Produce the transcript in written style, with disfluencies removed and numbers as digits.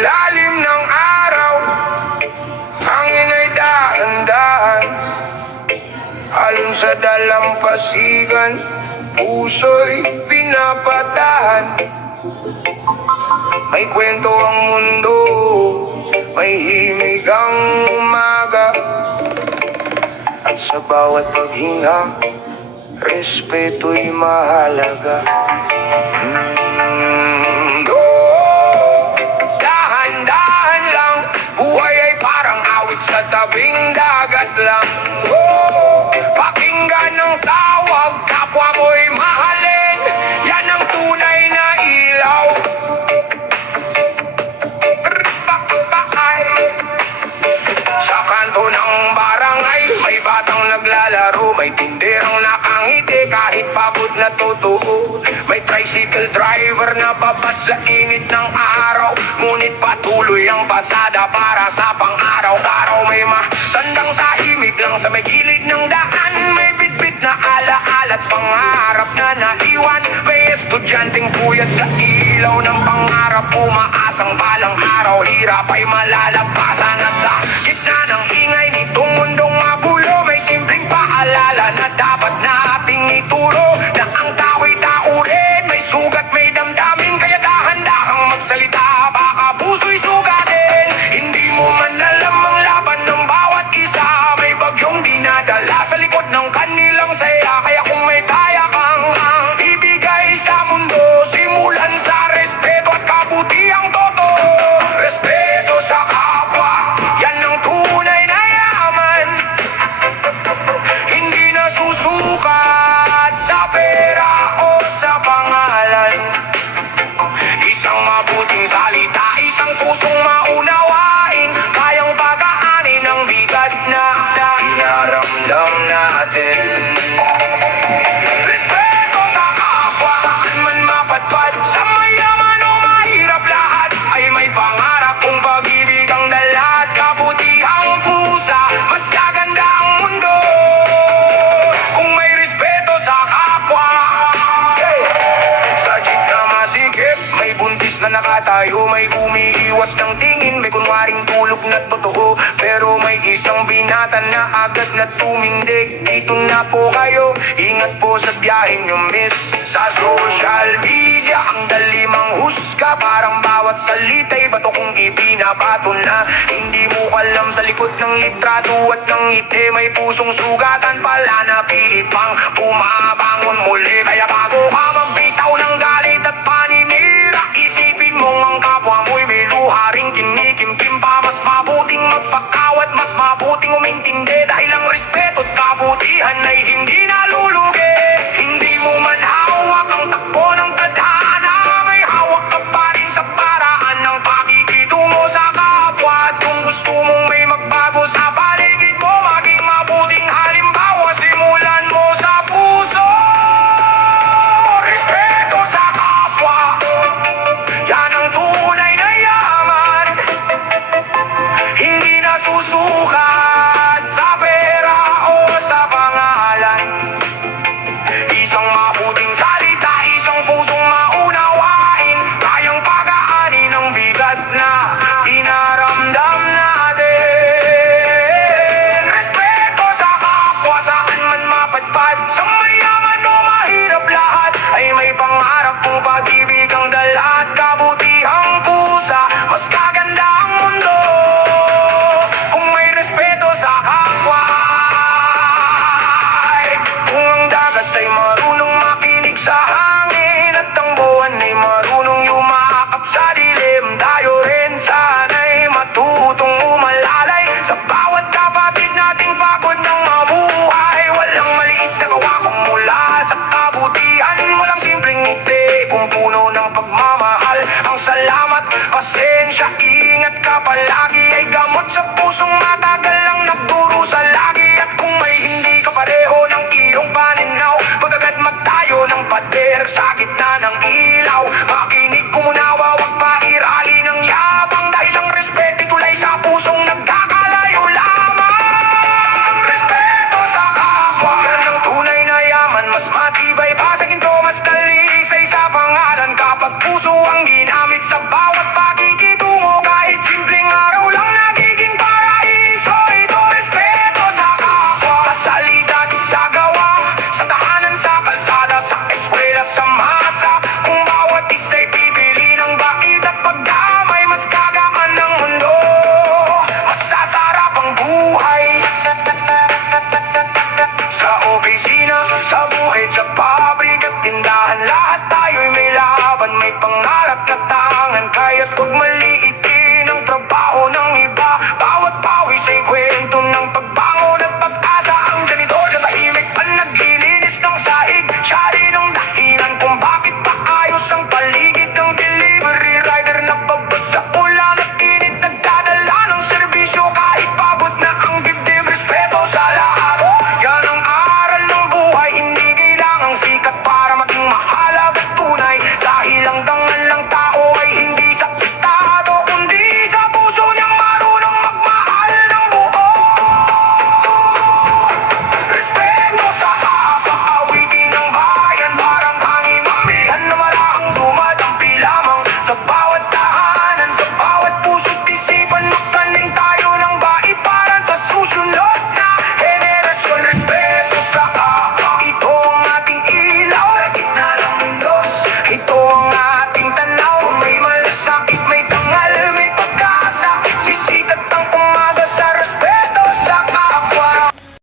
ilalim ng araw, hangin ay dahan-dahan, alon sa dalampasigan, puso'y pinapatahan. May kwento ang mundo, may himig ang umaga, at sa bawat paghinga, respeto'y mahalaga. Dahan-dahan lang, buhay ay parang awit sa tabing dagat lang. Pakinggan ng tawag, kapwa mo'y mahalin, yan ang tunay na ilaw. Sa kanto ng barangay, may batang naglalaro, may tinderang nakangiti kahit pagod na totoo. May tricycle driver na babat sa init ng araw, ngunit patuloy ang pasada para sa pang-araw-araw. May matandang tahimik lang sa may gilid ng daan, may bitbit na alaala at pangarap na naiwan. May estudyanteng puyat sa ilaw ng pangarap, umaasang balang araw, hirap ay malalagpasan. At sa gitna ng ingay nitong mundong magulo, may simpleng paalala na dapat nating ituro, na ang tao'y tao rin, may sugat, may damdamin, kaya dahan-dahang magsalita, baka puso'y sugatin. Hindi mo man alam ang laban ng bawat isa, may bagyong dinadala sa likod ng kanilang saya. Kaya kung may kaya kang ibigay sa mundo, simulan sa respeto at kabutihang totoo. Respeto sa kapwa, yan ang tunay na yaman, hindi nasusukat sa pera o sa pangalan. Isang mabuting salita, isang pusong maunawain, kayang pagaanin ang bigat na inaramdam natin. Respeto sa kapwa, saan man mapadpad, sa mayaman o mahirap, lahat ay may pangarap. Kung pag-ibig ang dala at kabutihang pusa, mas gaganda ang mundo kung may respeto sa kapwa. Sa jeep na masikip, may buntis na nakatayo, may umiiwas ng tingin, may kunwaring tulog na totoo, pero may isang binata na agad na tumindig. Dito na po kayo, ingat po sa biyahe nyo, miss. Sa social media, ang dalimang husga, parang bawat salita'y bato kung ibinabato na. Hindi mo alam sa likod ng litrato at ng ngiti, may pusong sugatan pala na pilit pang bumabangon muli. Kaya bago ka magbitaw ng galit at paninira, isipin mong ang kapwa mo'y may luha ring kinikimkim pa. Mas mabuting magpakawat, mas mabuting umintindi, dahil ang respeto at kabutihan ay hindi nalulugi. Hindi mo man hawak ang takbo ng tadhana, may hawak ka pa rin sa paraan ng pakikitungo sa kapwa. At kung gusto mong may magbago sa paligid mo, maging mabuting halimbawa, simulan mo sa puso. Respeto sa kapwa, yan ang tunay na yaman, hindi nasusukat sa pera o sa pangalan. Isang mabuting salita, isang pusong maunawain, kayang pagaanin ang bigat na dinaramdam natin. Respeto sa kapwa, saan man mapadpad, sa mayaman o mahirap, lahat ay may pangarap. Kung pag-ibig ang dala at kabutihang pusa, mas gaganda ang mundo kung may respeto sa kapwa. Kung ang dagat ay marunong makinig sa hangin, at ang buwan ay marunong yumakap sa dilim, tayo rin sana'y matutong umalalay sa bawat kapatid nating pagod ng mabuhay. Walang maliit na gawa kung mula sa kabutihan, walang simpleng ngiti kung puno ng pagmamahal. Ang salamat, pasensya, ingat ka palagi ay gamot sa pusong matagal lang nagdurusa lagi. At kung may hindi ka pareho ng iyong paninaw, pagagad magtayo ng pader sa gitna ng ilaw. Makinig kumunawa, wag pa irali ng yabang, dahil ang respeto tulay sa pusong nagkakalayo lamang. Respeto sa kapwa, yan ang tunay na yaman, mas matibay pa sa ginto, mas dalisay sa pangalan, kapag puso ang ginamit sa bawat pakikitungo. Lahat tayo'y may laban, may pangarap na tangan. Kaya't huwag maliit